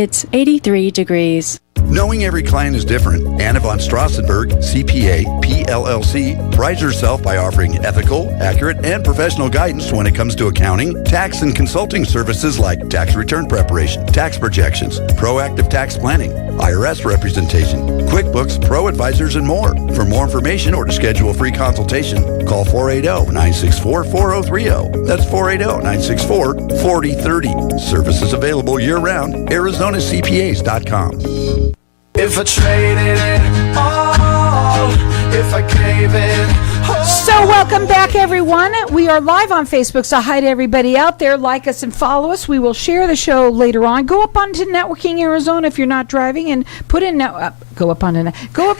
It's 83 degrees. Knowing every client is different, Anna von Straussenburg CPA PLLC prides herself by offering ethical, accurate, and professional guidance when it comes to accounting, tax, and consulting services like tax return preparation, tax projections, proactive tax planning, IRS representation, QuickBooks, Pro Advisors, and more. For more information or to schedule a free consultation, call 480-964-4030. That's 480-964-4030. Services available year-round. ArizonaCPAs.com. If I traded it all, if I gave it all. So welcome back, everyone. We are live on Facebook, so hi to everybody out there. Like us and follow us. We will share the show later on. Go up onto Networking Arizona if you're not driving, and put in go up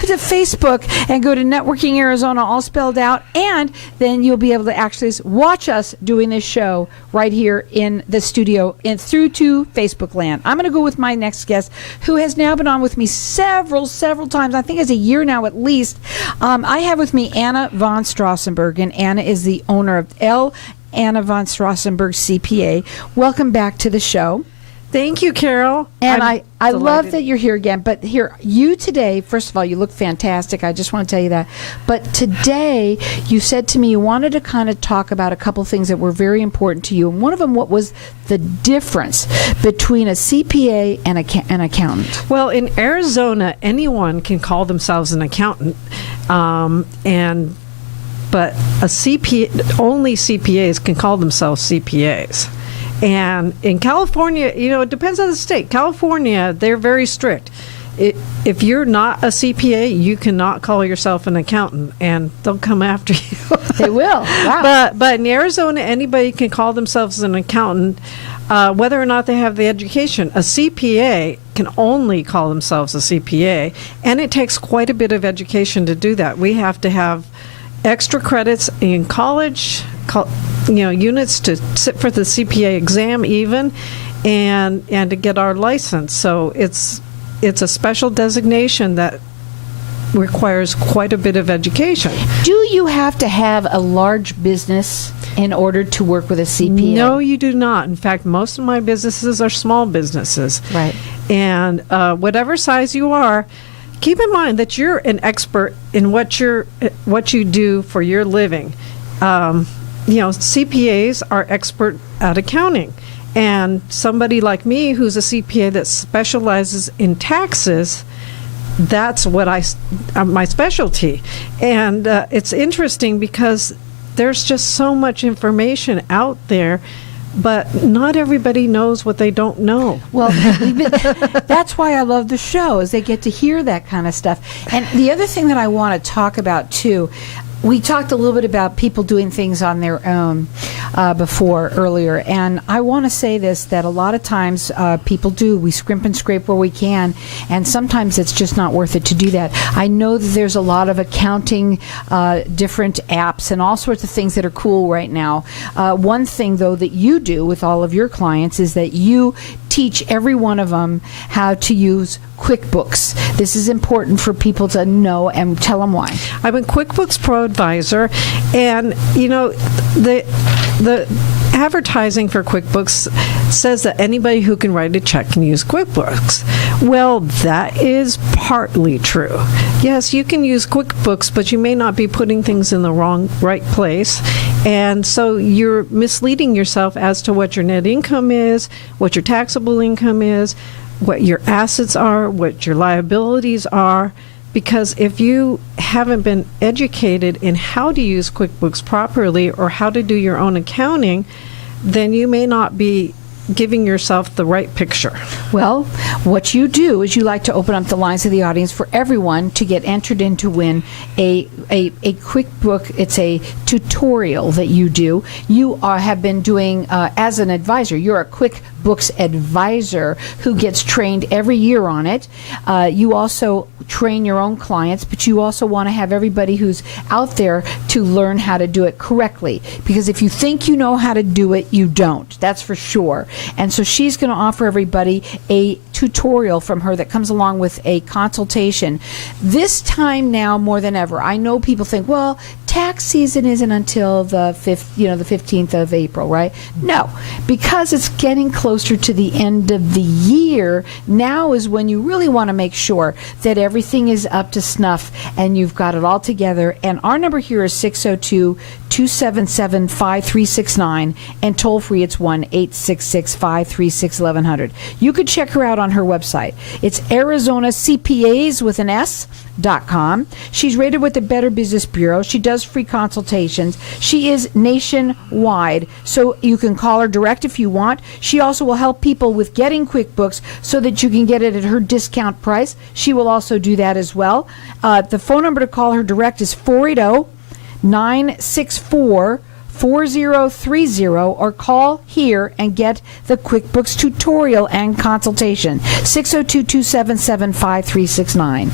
to Facebook and go to Networking Arizona, all spelled out, and then you'll be able to actually watch us doing this show right here in the studio and through to Facebook land. I'm going to go with my next guest, who has now been on with me several times. I think it's a year now at least. I have with me Anna von Straussenburg, and Anna is the owner of Anna von Straussenburg CPA. Welcome back to the show. Thank you, Carol. And I love that you're here again. But here, you today, first of all, you look fantastic. I just want to tell you that. But today, you said to me you wanted to kind of talk about a couple things that were very important to you. And one of them, what was the difference between a CPA and an accountant? Well, in Arizona, anyone can call themselves an accountant. But a CPA, only CPAs can call themselves CPAs. And in California, it depends on the state. California, they're very strict. If you're not a CPA, you cannot call yourself an accountant, and they'll come after you. They will. Wow. But in Arizona, anybody can call themselves an accountant, whether or not they have the education. A CPA can only call themselves a CPA, and it takes quite a bit of education to do that. We have to have extra credits in college, units to sit for the CPA exam even, and to get our license. So it's a special designation that requires quite a bit of education. Do you have to have a large business in order to work with a CPA? No, you do not. In fact, most of my businesses are small businesses. Right. And whatever size you are, keep in mind that you're an expert in what you do for your living. CPAs are expert at accounting. And somebody like me who's a CPA that specializes in taxes, that's what my specialty. And it's interesting because there's just so much information out there, but not everybody knows what they don't know. Well, that's why I love the show, is they get to hear that kind of stuff. And the other thing that I want to talk about, too, we talked a little bit about people doing things on their own earlier, and I want to say this, that a lot of times people do. We scrimp and scrape where we can, and sometimes it's just not worth it to do that. I know that there's a lot of accounting, different apps, and all sorts of things that are cool right now. One thing, though, that you do with all of your clients is that you teach every one of them how to use QuickBooks. This is important for people to know, and tell them why. I'm a QuickBooks Pro Advisor, and the advertising for QuickBooks says that anybody who can write a check can use QuickBooks. Well, that is partly true. Yes, you can use QuickBooks, but you may not be putting things in the right place. And so you're misleading yourself as to what your net income is, what your taxable income is, what your assets are, what your liabilities are. Because if you haven't been educated in how to use QuickBooks properly or how to do your own accounting, then you may not be giving yourself the right picture. Well, what you do is you like to open up the lines of the audience for everyone to get entered in to win a QuickBook. It's a tutorial that you do. You have been doing as an advisor. You're a QuickBooks advisor who gets trained every year on it. You also train your own clients, but you also want to have everybody who's out there to learn how to do it correctly. Because if you think you know how to do it, you don't. That's for sure. And so she's going to offer everybody a tutorial from her that comes along with a consultation. This time now more than ever, I know people think, well, tax season isn't until the 15th of April, right? No, because it's getting closer to the end of the year, now is when you really want to make sure that everything is up to snuff and you've got it all together. And our number here is 602-277-5369, and toll free it's 1-866-536-1100. You could check her out on her website. It's Arizona CPAs with an S.com. She's rated with the Better Business Bureau. She does free consultations. She is nationwide, so you can call her direct if you want. She also will help people with getting QuickBooks so that you can get it at her discount price. She will also do that as well. The phone number to call her direct is 480-964-4030, or call here and get the QuickBooks tutorial and consultation. 602-277-5369.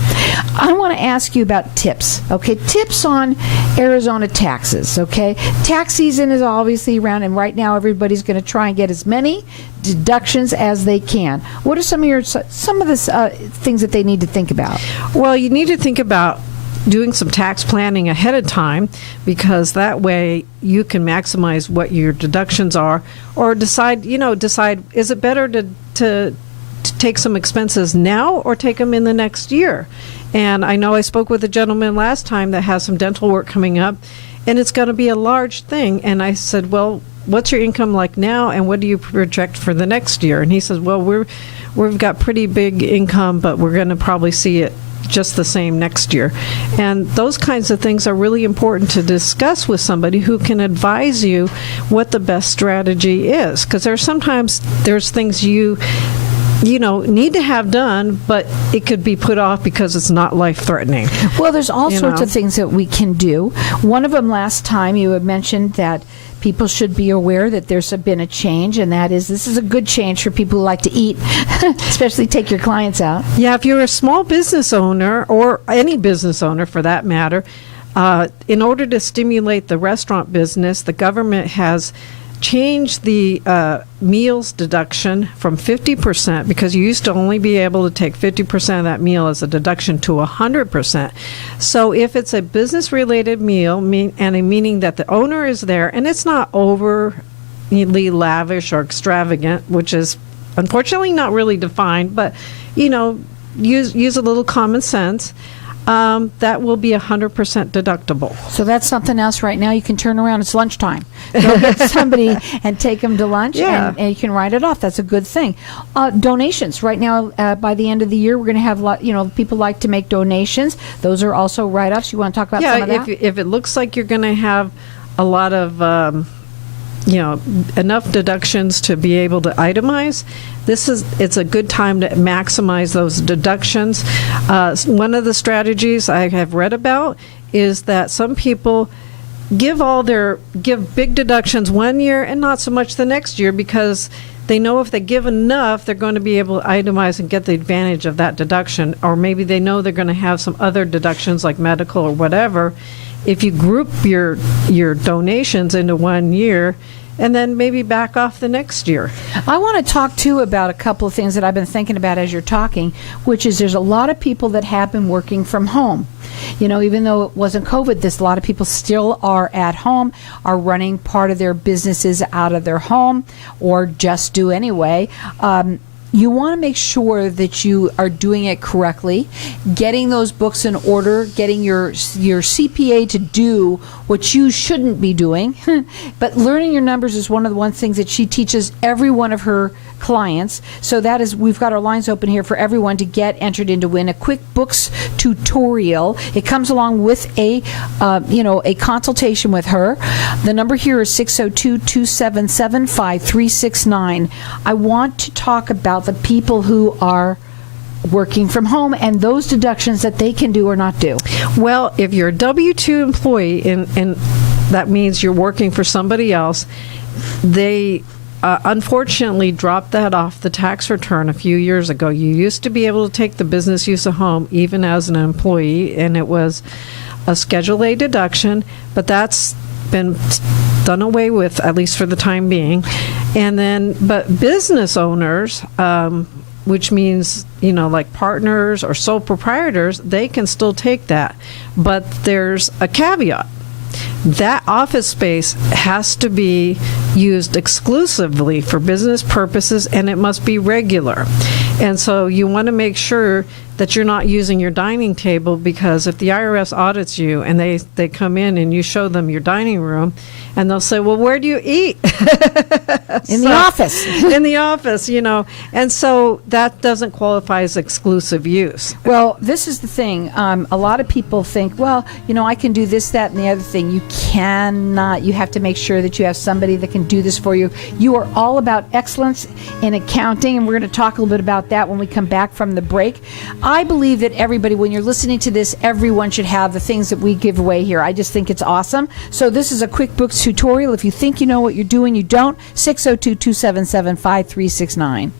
I want to ask you about tips, okay? Tips on Arizona taxes, okay? Tax season is obviously around, and right now everybody's going to try and get as many deductions as they can. What are some of the things that they need to think about? Well, you need to think about doing some tax planning ahead of time, because that way you can maximize what your deductions are, or decide is it better to take some expenses now or take them in the next year. And I know I spoke with a gentleman last time that has some dental work coming up, and it's going to be a large thing. And I said, well, what's your income like now, and what do you project for the next year? And he says, well, we've got pretty big income, but we're going to probably see it just the same next year. And those kinds of things are really important to discuss with somebody who can advise you what the best strategy is, because there's things you need to have done, but it could be put off because it's not life-threatening. Well, there's all sorts of things that we can do. One of them last time you had mentioned that people should be aware that there's been a change, and that is, this is a good change for people who like to eat, especially take your clients out. Yeah, if you're a small business owner, or any business owner for that matter, in order to stimulate the restaurant business, the government has changed the meals deduction from 50%, because you used to only be able to take 50% of that meal as a deduction, to 100%. So if it's a business-related meal, meaning that the owner is there, and it's not overly lavish or extravagant, which is unfortunately not really defined, but use a little common sense. That will be 100% deductible. So that's something else right now. You can turn around. It's lunchtime. Go get somebody and take them to lunch, and you can write it off. That's a good thing. Donations. Right now, by the end of the year, we're going to have people like to make donations. Those are also write-offs. You want to talk about some of that? If it looks like you're going to have a lot of enough deductions to be able to itemize, it's a good time to maximize those deductions. One of the strategies I have read about is that some people give big deductions one year and not so much the next year, because they know if they give enough, they're going to be able to itemize and get the advantage of that deduction. Or maybe they know they're going to have some other deductions like medical or whatever. If you group your donations into 1 year, and then maybe back off the next year. I want to talk, too, about a couple of things that I've been thinking about as you're talking, which is there's a lot of people that have been working from home. Even though it wasn't COVID, a lot of people still are at home, are running part of their businesses out of their home, or just do anyway. You want to make sure that you are doing it correctly, getting those books in order, getting your CPA to do what you shouldn't be doing. But learning your numbers is one of the things that she teaches every one of her clients. So that is, we've got our lines open here for everyone to get entered in to win a QuickBooks tutorial. It comes along with a consultation with her. The number here is 602-277-5369. I want to talk about the people who are working from home and those deductions that they can do or not do. Well, if you're a W-2 employee, and that means you're working for somebody else, they unfortunately dropped that off the tax return a few years ago. You used to be able to take the business use of home even as an employee, and it was a Schedule A deduction, but that's been done away with, at least for the time being. And then, but business owners, which means, like partners or sole proprietors, they can still take that. But there's a caveat. That office space has to be used exclusively for business purposes, and it must be regular. And so you want to make sure that you're not using your dining table, because if the IRS audits you and they come in and you show them your dining room, and they'll say, well, where do you eat? In the office. In the office, And so that doesn't qualify as exclusive use. Well, this is the thing. A lot of people think, well, I can do this, that, and the other thing. You cannot. You have to make sure that you have somebody that can do this for you. You are all about excellence in accounting, and we're going to talk a little bit about that when we come back from the break. I believe that everybody, when you're listening to this, everyone should have the things that we give away here. I just think it's awesome. So this is a QuickBooks tutorial. If you think you know what you're doing, you don't. 602-277-5369.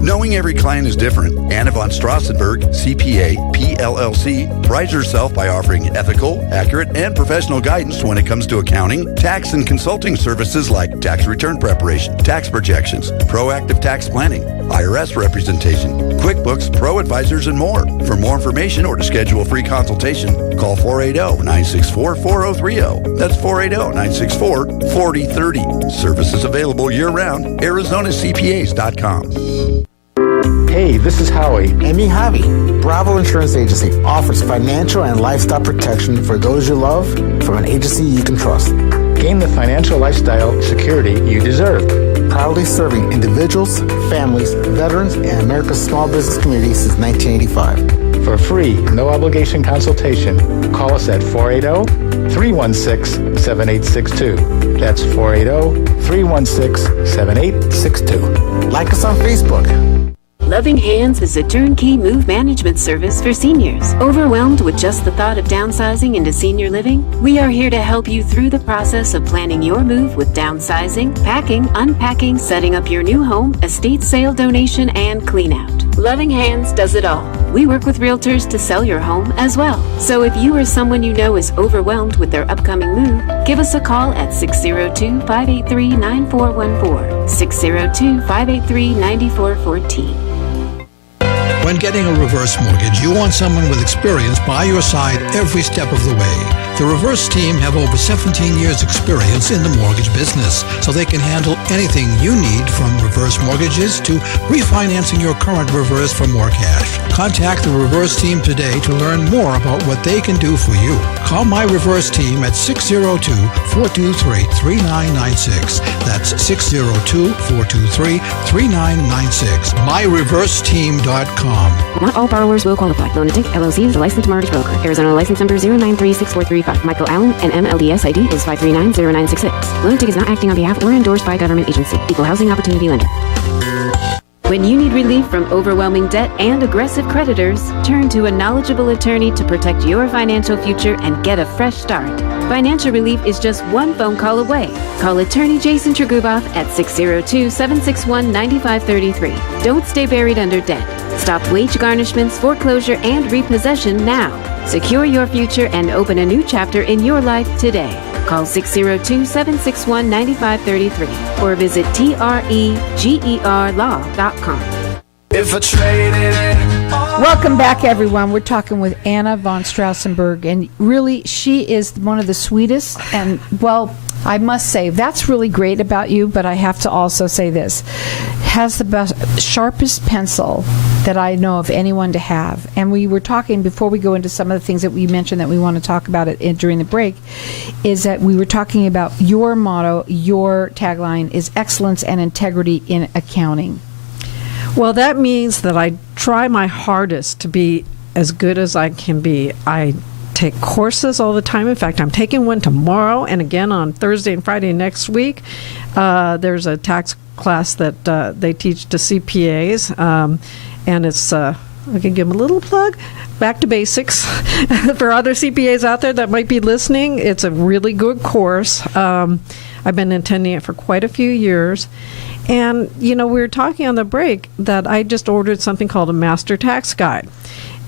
Knowing every client is different, Anna von Straussenburg CPA PLLC prides herself by offering ethical, accurate, and professional guidance when it comes to accounting, tax, and consulting services like tax return preparation, tax projections, proactive tax planning, IRS representation, QuickBooks, Pro Advisors, and more. For more information or to schedule a free consultation, call 480-964-4030. That's 480-964-4030. Services available year-round. ArizonaCPAs.com. Hey, this is Howie. And me, Javi. Bravo Insurance Agency offers financial and lifestyle protection for those you love from an agency you can trust. Gain the financial lifestyle security you deserve. Proudly serving individuals, families, veterans, and America's small business community since 1985. For a free, no-obligation consultation, call us at 480-316-7862. That's 480-316-7862. Like us on Facebook. Loving Hands is a turnkey move management service for seniors. Overwhelmed with just the thought of downsizing into senior living? We are here to help you through the process of planning your move with downsizing, packing, unpacking, setting up your new home, estate sale donation, and clean out. Loving Hands does it all. We work with realtors to sell your home as well. So if you or someone you know is overwhelmed with their upcoming move, give us a call at 602-583-9414. 602-583-9414. When getting a reverse mortgage, you want someone with experience by your side every step of the way. The reverse team have over 17 years experience in the mortgage business, so they can handle anything you need, from reverse mortgages to refinancing your current reverse for more cash. Contact the reverse team today to learn more about what they can do for you. Call my reverse team at 602-423-3996. That's 602-423-3996. MyReverseTeam.com. Not all borrowers will qualify. Lunatic LLC is a licensed mortgage broker. Arizona license number 0936435. Michael Allen and MLDS ID is 5390966. Lunatic is not acting on behalf or endorsed by a government agency. Equal housing opportunity lender. When you need relief from overwhelming debt and aggressive creditors, turn to a knowledgeable attorney to protect your financial future and get a fresh start. Financial relief is just one phone call away. Call attorney Jason Treguboff at 602-761-9533. Don't stay buried under debt. Stop wage garnishments, foreclosure, and repossession now. Secure your future and open a new chapter in your life today. Call 602-761-9533 or visit tregerlaw.com. If I traded it all. Welcome back, everyone. We're talking with Anna von Straussenburg, and really, she is one of the sweetest. And, well, I must say, that's really great about you, but I have to also say this. Has the best, sharpest pencil that I know of anyone to have. And we were talking, before we go into some of the things that we mentioned that we want to talk about it during the break, is that we were talking about your motto, your tagline is excellence and integrity in accounting. Well, that means that I try my hardest to be as good as I can be. I take courses all the time. In fact, I'm taking one tomorrow and again on Thursday and Friday next week. There's a tax class that they teach to CPAs, and it's, I can give them a little plug, Back to Basics. For other CPAs out there that might be listening, it's a really good course. I've been attending it for quite a few years. And, you know, we were talking on the break that I just ordered something called a Master Tax Guide.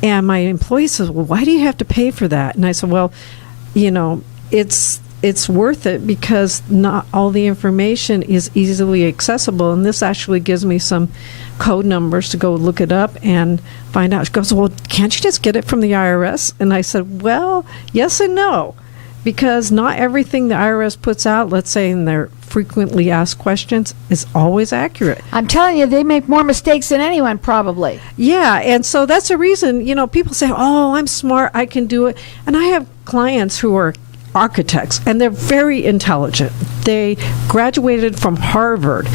And my employee says, well, why do you have to pay for that? And I said, well, you know, it's worth it because not all the information is easily accessible, and this actually gives me some code numbers to go look it up and find out. She goes, well, can't you just get it from the IRS? And I said, well, yes and no, because not everything the IRS puts out, let's say in their frequently asked questions, is always accurate. I'm telling you, they make more mistakes than anyone, probably. Yeah, and so that's a reason, people say, oh, I'm smart, I can do it. And I have clients who are architects, and they're very intelligent. They graduated from Harvard,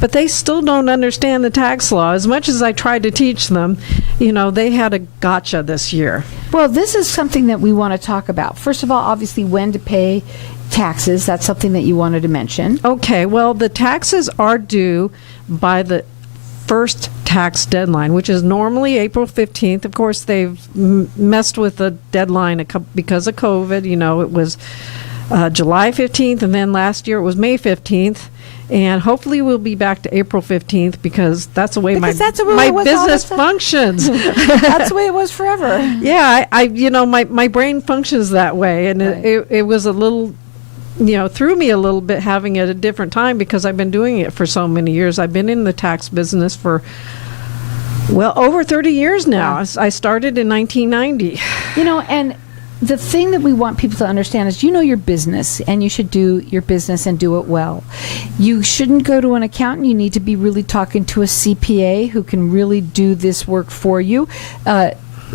but they still don't understand the tax law. As much as I tried to teach them, they had a gotcha this year. Well, this is something that we want to talk about. First of all, obviously, when to pay taxes. That's something that you wanted to mention. Okay, well, the taxes are due by the first tax deadline, which is normally April 15th. Of course, they've messed with the deadline because of COVID. It was July 15th, and then last year it was May 15th. And hopefully we'll be back to April 15th because that's the way my business functions. That's the way it was forever. Yeah, my brain functions that way, and right. it was a little, threw me a little bit having it at a different time because I've been doing it for so many years. I've been in the tax business for, over 30 years now. Yeah. I started in 1990. And the thing that we want people to understand is your business, and you should do your business and do it well. You shouldn't go to an accountant. You need to be really talking to a CPA who can really do this work for you.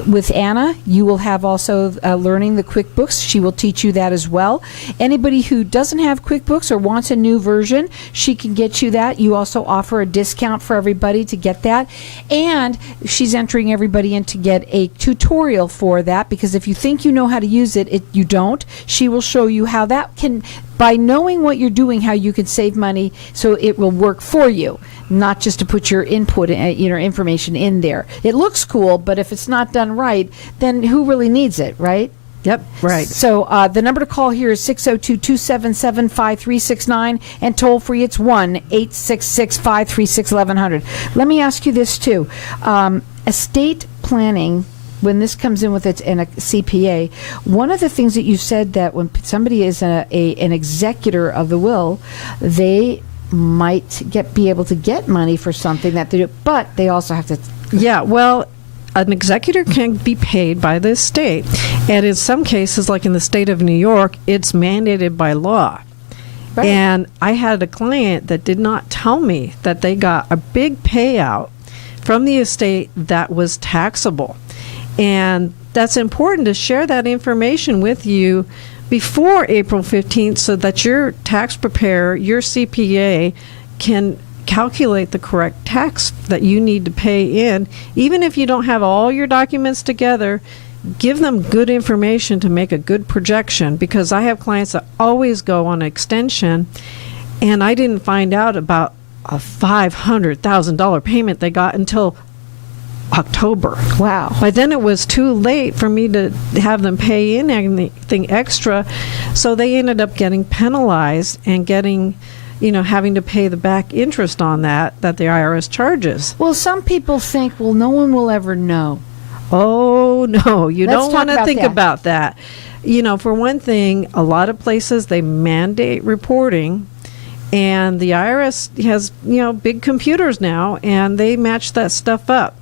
With Anna, you will have also learning the Quickbooks. She will teach you that as well. Anybody who doesn't have Quickbooks or wants a new version, she can get you that. You also offer a discount for everybody to get that. And she's entering everybody in to get a tutorial for that, because if you think you know how to use it, you don't. She will show you how that can, by knowing what you're doing, how you can save money so it will work for you, not just to put your input, information in there. It looks cool, but if it's not done right, then who really needs it, right? Yep, right. So the number to call here is 602-277-5369, and toll free it's 1-866-536-1100. Let me ask you this too. Estate planning, when this comes in with a CPA, one of the things that you said that when somebody is an executor of the will, they might be able to get money for something that they do, but they also have to. Yeah, well, an executor can be paid by the estate, and in some cases, like in the state of New York, it's mandated by law. Right. And I had a client that did not tell me that they got a big payout from the estate that was taxable. And that's important to share that information with you before April 15th so that your tax preparer, your CPA, can calculate the correct tax that you need to pay in. Even if you don't have all your documents together, give them good information to make a good projection, because I have clients that always go on extension, and I didn't find out about a $500,000 payment they got until October. Wow. By then it was too late for me to have them pay in anything extra, so they ended up getting penalized and getting, having to pay the back interest on that the IRS charges. Well, some people think, no one will ever know. Oh, no, you don't want to think about that. For one thing, a lot of places, they mandate reporting, and the IRS has, big computers now, and they match that stuff up.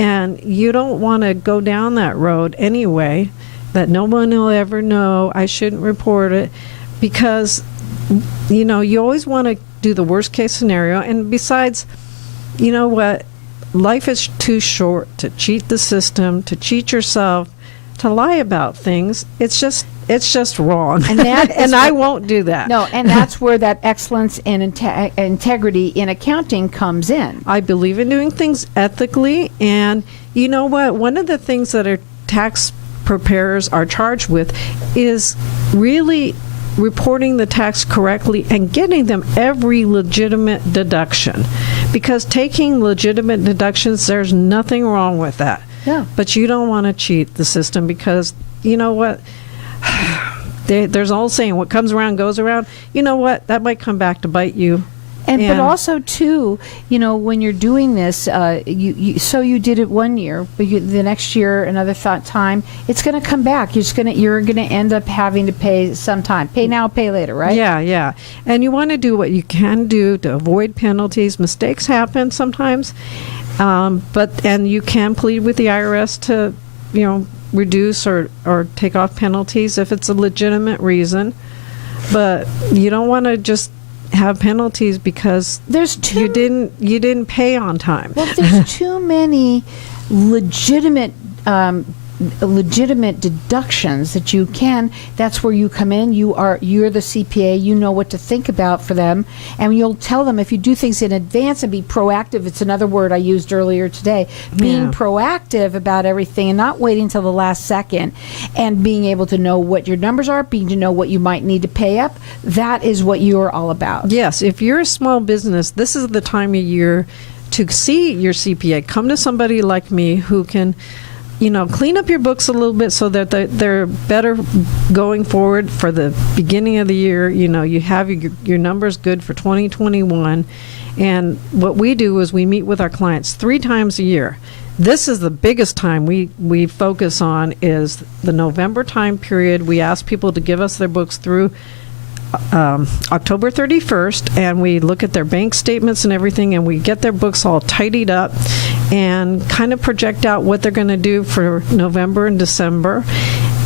And you don't want to go down that road anyway, that no one will ever know, I shouldn't report it, because, you always want to do the worst case scenario. And besides, you know what? Life is too short to cheat the system, to cheat yourself, to lie about things. It's just wrong. And and I won't do that. No, and that's where that excellence and integrity in accounting comes in. I believe in doing things ethically, and you know what? One of the things that our tax preparers are charged with is really reporting the tax correctly and getting them every legitimate deduction. Because taking legitimate deductions, there's nothing wrong with that. Yeah. But you don't want to cheat the system, because you know what? There's an old saying, what comes around goes around. You know what? That might come back to bite you. But also too, when you're doing this, you did it one year, but the next year, another time, it's going to come back. You're gonna end up having to pay sometime. Pay now, pay later, right? Yeah. And you want to do what you can do to avoid penalties. Mistakes happen sometimes, and you can plead with the IRS to, reduce or take off penalties if it's a legitimate reason. But you don't want to just have penalties because you didn't pay on time. Well, there's too many legitimate deductions that you can. That's where you come in. You're the CPA. You know what to think about for them, and you'll tell them if you do things in advance and be proactive. It's another word I used earlier today. Being proactive about everything and not waiting until the last second, and being able to know what your numbers are, being to know what you might need to pay up. That is what you're all about. Yes, if you're a small business, this is the time of year to see your CPA. Come to somebody like me who can clean up your books a little bit so that they're better going forward for the beginning of the year. You have your numbers good for 2021. And what we do is we meet with our clients 3 times a year. This is the biggest time we focus on is the November time period. We ask people to give us their books through October 31st, and we look at their bank statements and everything, and we get their books all tidied up and kind of project out what they're going to do for November and December.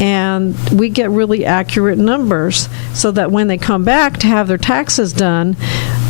And we get really accurate numbers so that when they come back to have their taxes done,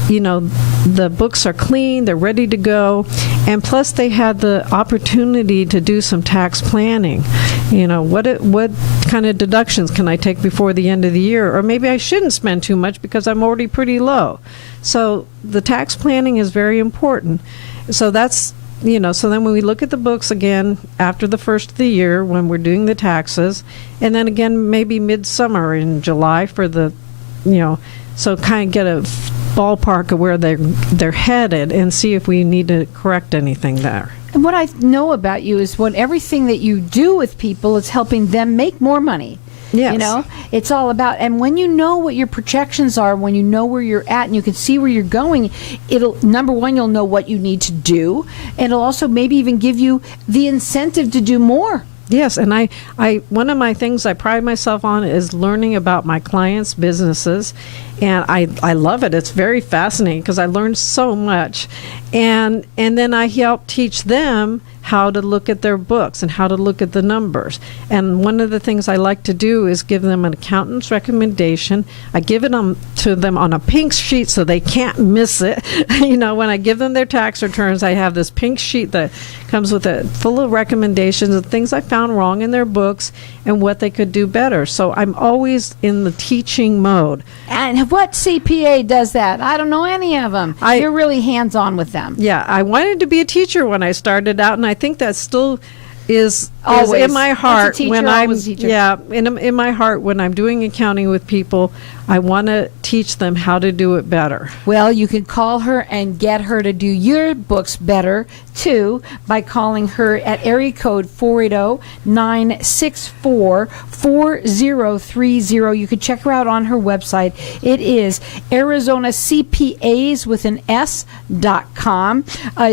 the books are clean, they're ready to go, and plus they had the opportunity to do some tax planning. What kind of deductions can I take before the end of the year? Or maybe I shouldn't spend too much because I'm already pretty low. So the tax planning is very important. So that's, so then when we look at the books again after the first of the year when we're doing the taxes, and then again maybe midsummer in July for the, so kind of get a ballpark of where they're headed and see if we need to correct anything there. And what I know about you is everything that you do with people is helping them make more money. Yes. It's all about, and when you know what your projections are, when you know where you're at and you can see where you're going, number one, you'll know what you need to do, and it'll also maybe even give you the incentive to do more. Yes, and I one of my things I pride myself on is learning about my clients' businesses, and I love it. It's very fascinating because I learned so much, and then I help teach them how to look at their books and how to look at the numbers. And one of the things I like to do is give them an accountant's recommendation. I give it to them on a pink sheet so they can't miss it. When I give them their tax returns, I have this pink sheet that comes with it full of recommendations of things I found wrong in their books and what they could do better. So I'm always in the teaching mode. And what CPA does that? I don't know any of them. You're really hands-on with them. Yeah, I wanted to be a teacher when I started out, and I think that still is in my heart when I'm in my heart when I'm doing accounting with people. I want to teach them how to do it better. Well, you can call her and get her to do your books better too by calling her at area code 480-964-4030. You can check her out on her website. It is ArizonaCPAs.com.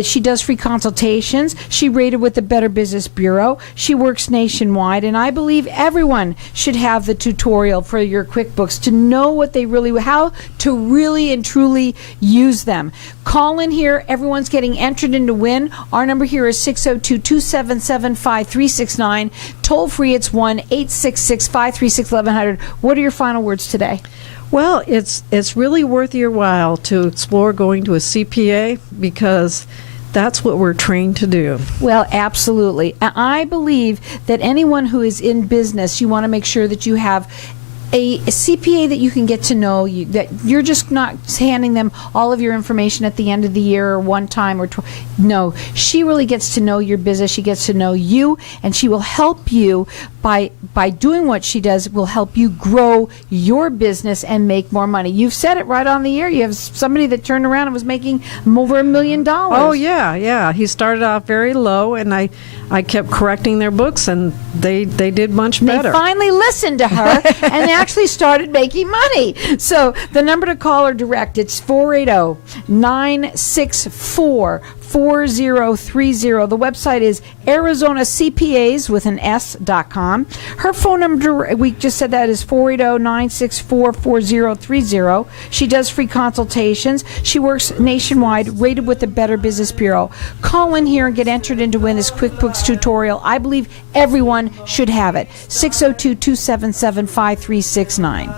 She does free consultations. She rated with the Better Business Bureau. She works nationwide, and I believe everyone should have the tutorial for your QuickBooks to know how to really and truly use them. Call in here. Everyone's getting entered in to win. Our number here is 602-277-5369. Toll free, it's 1-866-536-1100. What are your final words today? Well, it's really worth your while to explore going to a CPA because that's what we're trained to do. Well, absolutely. I believe that anyone who is in business, you want to make sure that you have a CPA that you can get to know, that you're just not handing them all of your information at the end of the year or one time or no, she really gets to know your business. She gets to know you, and she will help you by doing what she does, will help you grow your business and make more money. You've said it right on the air. You have somebody that turned around and was making over $1 million. Oh, yeah. He started off very low, and I kept correcting their books, and they did much better. They finally listened to her, and now actually started making money. So the number to call or direct, it's 480-964-4030. The website is ArizonaCPAs.com. Her phone number, we just said that, is 480-964-4030. She does free consultations. She works nationwide, rated with the Better Business Bureau. Call in here and get entered in to win this QuickBooks tutorial. I believe everyone should have it. 602-277-5369.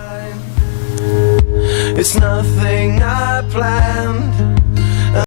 It's nothing I planned.